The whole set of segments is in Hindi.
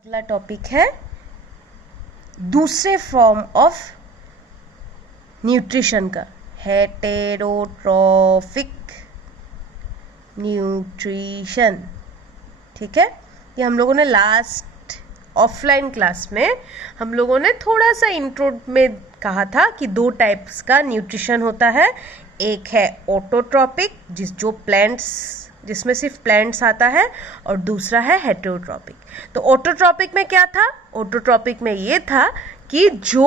अगला टॉपिक है दूसरे फॉर्म ऑफ न्यूट्रिशन का, हेटेरोट्रॉफिक न्यूट्रिशन। ठीक है, ये हम लोगों ने लास्ट ऑफलाइन क्लास में हम लोगों ने थोड़ा सा इंट्रो में कहा था कि दो टाइप्स का न्यूट्रिशन होता है। एक है ऑटोट्रॉपिक जिसमें सिर्फ प्लांट्स आता है, और दूसरा है हेटेरोट्रॉपिक। तो ऑटोट्रॉपिक में क्या था? ऑटोट्रॉपिक में ये था कि जो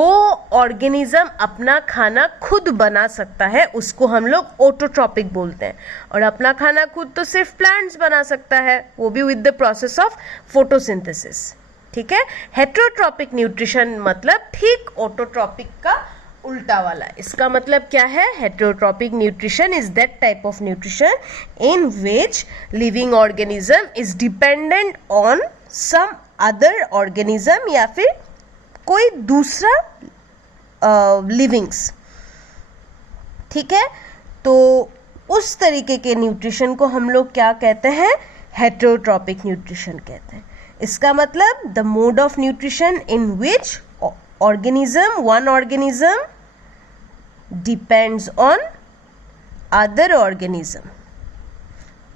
ऑर्गेनिज्म अपना खाना खुद बना सकता है उसको हम लोग ऑटोट्रॉपिक बोलते हैं, और अपना खाना खुद तो सिर्फ प्लांट्स बना सकता है, वो भी with the process of photosynthesis. ठीक है, हेटेरोट्रॉपिक न्यूट्रिशन मतलब ठीक ऑटोट्रॉपिक का उल्टा वाला। इसका मतलब क्या है? Heterotrophic nutrition is that type of nutrition in which living organism is dependent on some other organism या फिर कोई दूसरा लिविंग्स। ठीक है, तो उस तरीके के न्यूट्रिशन को हम लोग क्या कहते हैं? हेटेरोट्रॉपिक न्यूट्रिशन कहते हैं। इसका मतलब the mode of nutrition in which one organism depends on other organism।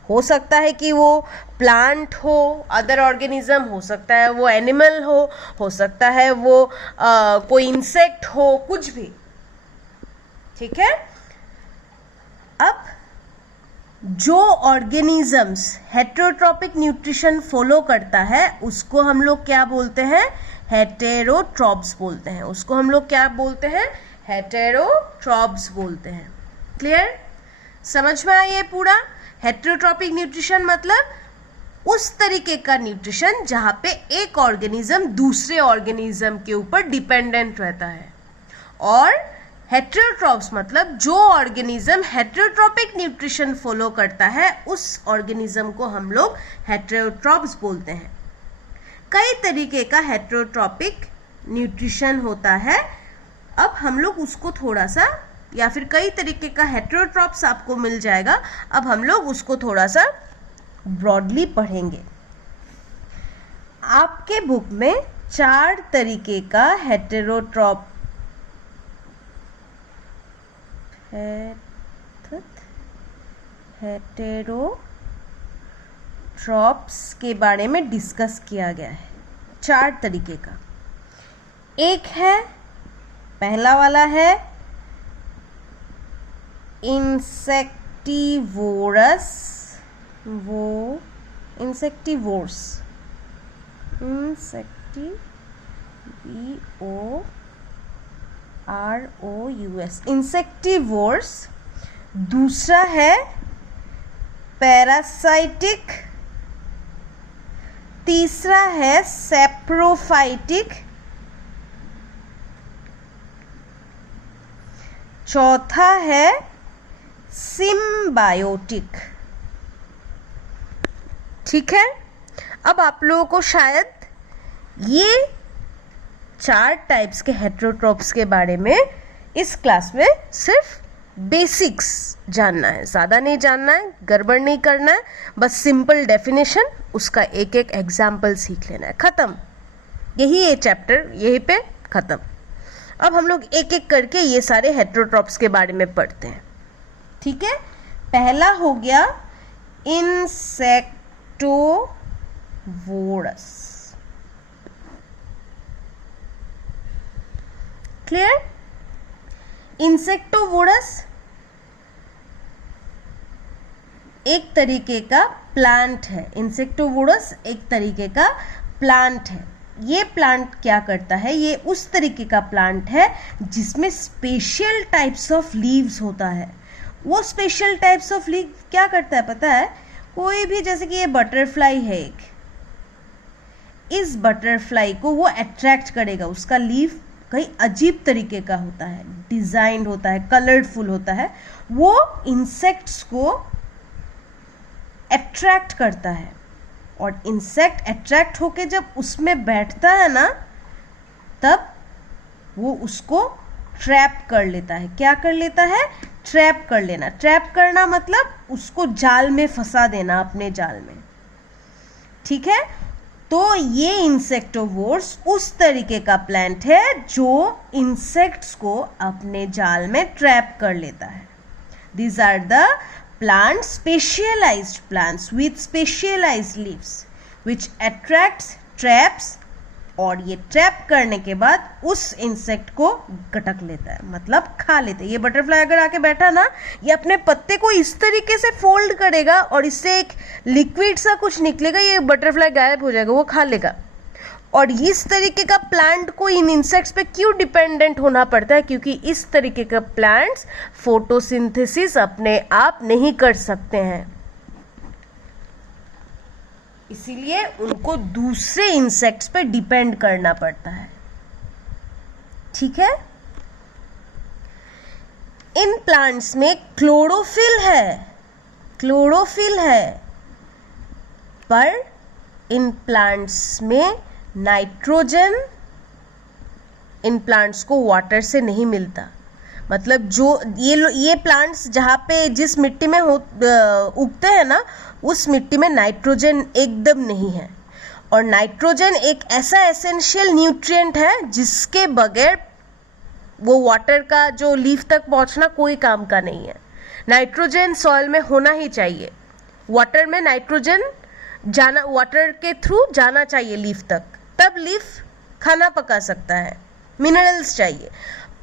हो सकता है कि वो प्लांट हो, अदर ऑर्गेनिज्म हो सकता है, वो एनिमल हो सकता है वो कोई इंसेक्ट हो, कुछ भी। ठीक है, अब जो ऑर्गेनिजम्स हेटेरोट्रॉपिक न्यूट्रिशन फॉलो करता है उसको हम लोग क्या बोलते हैं? हेटेरोट्रॉप्स बोलते हैं। उसको हम लोग क्या बोलते हैं? हेटेरोट्रॉप्स बोलते हैं। क्लियर? समझ में आइए पूरा? हेटेरोट्रॉपिक न्यूट्रिशन मतलब उस तरीके का न्यूट्रिशन जहां पे एक ऑर्गेनिज्म दूसरे ऑर्गेनिज्म के ऊपर डिपेंडेंट रहता है, और हेटेरोट्रॉप्स मतलब जो ऑर्गेनिज्म हेटेरोट्रॉपिक न्यूट्रिशन फॉलो करता है उस ऑर्गेनिज्म को हम लोग हेटेरोट्रॉप्स बोलते हैं। कई तरीके का हेटेरोट्रॉपिक न्यूट्रिशन होता है। अब हम लोग उसको थोड़ा सा, या फिर कई तरीके का हेटेरोट्रॉप्स आपको मिल जाएगा, अब हम लोग उसको थोड़ा सा ब्रॉडली पढ़ेंगे। आपके बुक में 4 तरीके का हेटेरोट्रॉप्स के बारे में डिस्कस किया गया है। 4 तरीके का। एक है, पहला वाला है इंसेक्टिवोरस, इंसेक्टिवोर्स, इंसेक्टिवोर्स। दूसरा है पैरासाइटिक, तीसरा है सैप्रोफाइटिक, चौथा है सिम्बायोटिक। ठीक है, अब आप लोगों को शायद ये 4 टाइप्स के हेटेरोट्रॉप्स के बारे में इस क्लास में सिर्फ बेसिक्स जानना है, ज़्यादा नहीं जानना है, गड़बड़ नहीं करना है, बस सिंपल डेफिनेशन, उसका एक एक एग्जाम्पल सीख लेना है, ख़त्म। यही ये चैप्टर यहीं पे ख़त्म। अब हम लोग एक एक करके ये सारे हेटेरोट्रॉप्स के बारे में पढ़ते हैं। ठीक है, पहला हो गया इंसेक्टोवोरस। क्लियर? इंसेक्टोवोरस एक तरीके का प्लांट है। इंसेक्टोवोरस एक तरीके का प्लांट है। ये प्लांट क्या करता है? ये उस तरीके का प्लांट है जिसमें स्पेशल टाइप्स ऑफ लीव्स होता है। वो स्पेशल टाइप्स ऑफ लीव क्या करता है पता है? कोई भी, जैसे कि ये बटरफ्लाई है एक, इस बटरफ्लाई को वो अट्रैक्ट करेगा। उसका लीव कहीं अजीब तरीके का होता है, डिजाइंड होता है, कलरफुल होता है, वो इंसेक्ट्स को अट्रैक्ट करता है, और इंसेक्ट अट्रैक्ट होके जब उसमें बैठता है ना, तब वो उसको ट्रैप कर लेता है। क्या कर लेता है? ट्रैप कर लेना। ट्रैप करना मतलब उसको जाल में फंसा देना, अपने जाल में। ठीक है, तो ये इंसेक्टोवोर्स उस तरीके का प्लांट है जो इंसेक्ट्स को अपने जाल में ट्रैप कर लेता है. These are the plants, specialized plants with specialized leaves which attracts traps, और ये ट्रैप करने के बाद उस इंसेक्ट को गटक लेता है, मतलब खा लेता है. ये बटरफ्लाई अगर आके बैठा ना, ये अपने पत्ते को इस तरीके से फोल्ड करेगा और इससे एक लिक्विड सा कुछ निकलेगा, ये बटरफ्लाई गायब हो जाएगा, वो खा लेगा. और इस तरीके का प्लांट को इन इंसेक्ट्स पे क्यों डिपेंडेंट होना पड़ता है? क्योंकि इस तरीके का प्लांट्स फोटोसिंथेसिस अपने आप नहीं कर सकते हैं, इसीलिए उनको दूसरे इंसेक्ट्स पे डिपेंड करना पड़ता है. ठीक है. इन प्लांट्स में क्लोरोफिल है, पर इन प्लांट्स में नाइट्रोजन इन प्लांट्स को वाटर से नहीं मिलता. मतलब जो ये प्लांट्स जहाँ पे जिस मिट्टी में उगते हैं ना, उस मिट्टी में नाइट्रोजन एकदम नहीं है. और नाइट्रोजन एक ऐसा एसेंशियल न्यूट्रिएंट है जिसके बगैर वो वाटर का जो लीफ तक पहुँचना कोई काम का नहीं है. नाइट्रोजन सॉइल में होना ही चाहिए. वाटर में नाइट्रोजन वाटर के थ्रू जाना चाहिए लीफ तक, तब लीफ खाना पका सकता है. मिनरल्स चाहिए.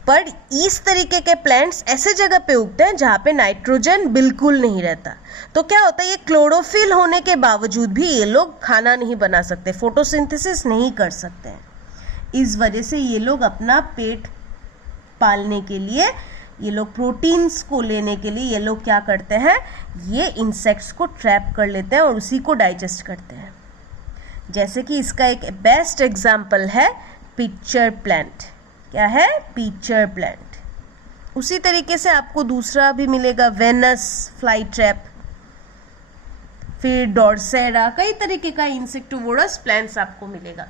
पर इस तरीके के प्लांट्स ऐसे जगह पे उगते हैं जहाँ पे नाइट्रोजन बिल्कुल नहीं रहता. तो क्या होता है, ये क्लोरोफिल होने के बावजूद भी ये लोग खाना नहीं बना सकते, फोटोसिंथेसिस नहीं कर सकते हैं. इस वजह से ये लोग अपना पेट पालने के लिए, ये लोग प्रोटीन्स को लेने के लिए ये लोग क्या करते हैं, ये इंसेक्ट्स को ट्रैप कर लेते हैं और उसी को डाइजेस्ट करते हैं. जैसे कि इसका एक बेस्ट एग्जाम्पल है पिचर प्लांट. क्या है? Pitcher plant. उसी तरीके से आपको दूसरा भी मिलेगा, वेनस फ्लाई ट्रैप, फिर डोरसेरा, कई तरीके का इंसेक्टिवोरस प्लांट्स आपको मिलेगा.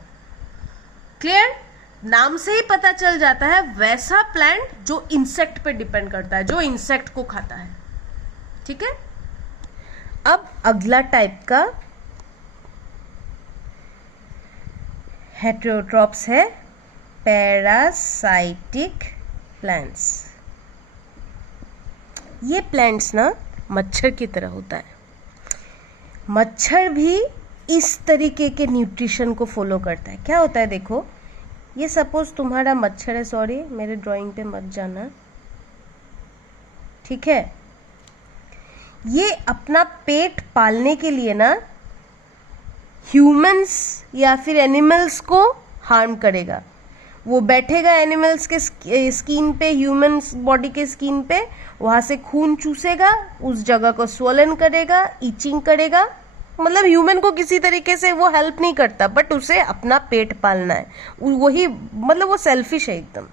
क्लियर? नाम से ही पता चल जाता है वैसा प्लांट जो इंसेक्ट पे डिपेंड करता है, जो इंसेक्ट को खाता है. ठीक है. अब अगला टाइप का हेटेरोट्रॉप्स है पैरासाइटिक प्लांट्स. ये प्लांट्स ना मच्छर की तरह होता है. मच्छर भी इस तरीके के न्यूट्रिशन को फॉलो करता है. क्या होता है देखो, ये सपोज तुम्हारा मच्छर है, सॉरी मेरे ड्राइंग पे मत जाना, ठीक है. ये अपना पेट पालने के लिए ना ह्यूमंस या फिर एनिमल्स को हार्म करेगा. वो बैठेगा एनिमल्स के स्किन पे, ह्यूमंस बॉडी के स्किन पे, वहाँ से खून चूसेगा, उस जगह को स्वलन करेगा, ईचिंग करेगा. मतलब ह्यूमन को किसी तरीके से वो हेल्प नहीं करता, बट उसे अपना पेट पालना है, वही मतलब वो सेल्फिश है एकदम.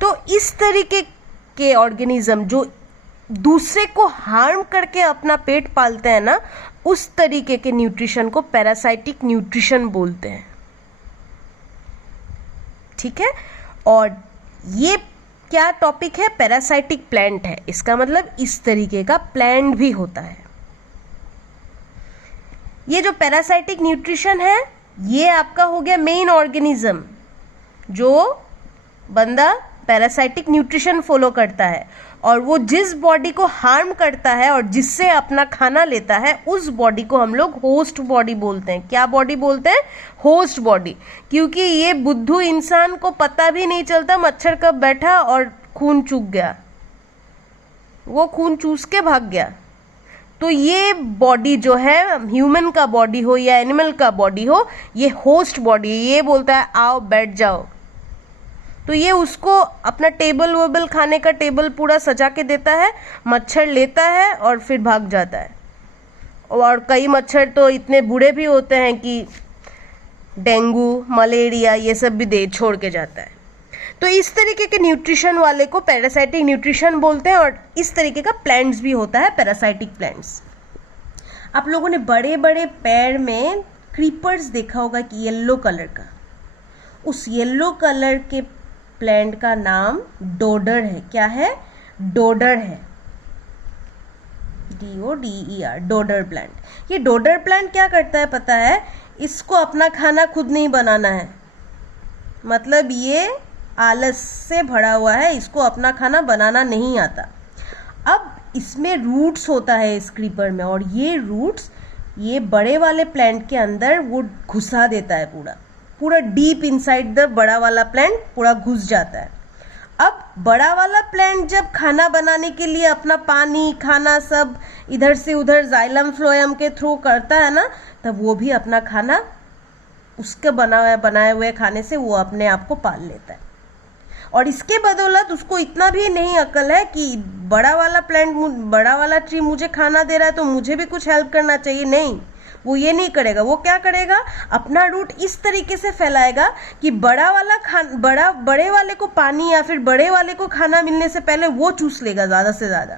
तो इस तरीके के ऑर्गेनिज्म जो दूसरे को हार्म करके अपना पेट पालते हैं ना, उस तरीके के न्यूट्रिशन को पैरासाइटिक न्यूट्रिशन बोलते हैं. ठीक है. और ये क्या टॉपिक है? पैरासाइटिक प्लांट है. इसका मतलब इस तरीके का प्लांट भी होता है. ये जो पैरासाइटिक न्यूट्रिशन है, ये आपका हो गया मेन ऑर्गेनिज्म जो बंदा पैरासाइटिक न्यूट्रिशन फॉलो करता है. और वो जिस बॉडी को हार्म करता है और जिससे अपना खाना लेता है, उस बॉडी को हम लोग होस्ट बॉडी बोलते हैं. क्या बॉडी बोलते हैं? Host body. क्योंकि ये बुद्धू इंसान को पता भी नहीं चलता मच्छर कब बैठा और खून चूस गया, वो खून चूस के भाग गया. तो ये बॉडी जो है, ह्यूमन का बॉडी हो या एनिमल का बॉडी हो, ये होस्ट बॉडी है. ये बोलता है आओ बैठ जाओ, तो ये उसको अपना टेबल वेबल, खाने का टेबल पूरा सजा के देता है, मच्छर लेता है और फिर भाग जाता है. और कई मच्छर तो इतने बुरे भी होते हैं कि डेंगू, मलेरिया ये सब भी दे छोड़ के जाता है. तो इस तरीके के न्यूट्रिशन वाले को पैरासाइटिक न्यूट्रिशन बोलते हैं. और इस तरीके का प्लांट्स भी होता है, पैरासाइटिक प्लांट्स. आप लोगों ने बड़े बड़े पेड़ में क्रीपर्स देखा होगा कि येलो कलर का, उस येलो कलर के प्लांट का नाम डोडर है. क्या है? डोडर है. DODER, dodder plant. ये डोडर प्लांट क्या करता है पता है? इसको अपना खाना खुद नहीं बनाना है, मतलब ये आलस से भरा हुआ है, इसको अपना खाना बनाना नहीं आता। अब इसमें रूट्स होता है इस क्रीपर में, और ये रूट्स ये बड़े वाले प्लांट के अंदर वो घुसा देता है, पूरा पूरा डीप इनसाइड द बड़ा वाला प्लांट पूरा घुस जाता है। अब बड़ा वाला प्लांट जब खाना बनाने के लिए अपना पानी खाना सब इधर से उधर जाइलम फ्लोएम के थ्रू करता है ना, तब वो भी अपना खाना उसके बनाए हुए खाने से वो अपने आप को पाल लेता है। और इसके बदौलत उसको इतना भी नहीं अकल है कि बड़ा वाला ट्री मुझे खाना दे रहा है तो मुझे भी कुछ हेल्प करना चाहिए, नहीं, वो ये नहीं करेगा। वो क्या करेगा, अपना रूट इस तरीके से फैलाएगा कि बड़े वाले को पानी या फिर बड़े वाले को खाना मिलने से पहले वो चूस लेगा ज़्यादा से ज़्यादा,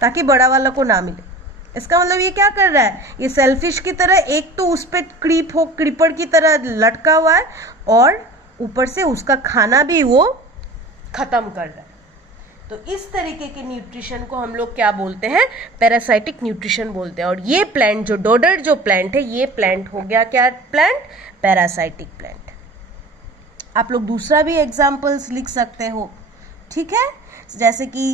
ताकि बड़ा वाला को ना मिले। इसका मतलब ये क्या कर रहा है, ये सेल्फिश की तरह एक तो उस पर क्रीपर की तरह लटका हुआ है, और ऊपर से उसका खाना भी वो खत्म कर रहा है। तो इस तरीके के न्यूट्रिशन को हम लोग क्या बोलते हैं, पैरासाइटिक न्यूट्रिशन बोलते हैं। और ये प्लांट जो डोडर जो प्लांट है, ये प्लांट हो गया क्या प्लांट, पैरासाइटिक प्लांट। आप लोग दूसरा भी एग्जाम्पल्स लिख सकते हो, ठीक है, जैसे कि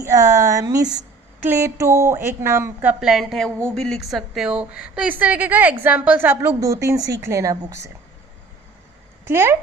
मिस्क्लेटो एक नाम का प्लांट है, वो भी लिख सकते हो। तो इस तरीके का एग्जाम्पल्स आप लोग 2-3 सीख लेना बुक से। क्लियर?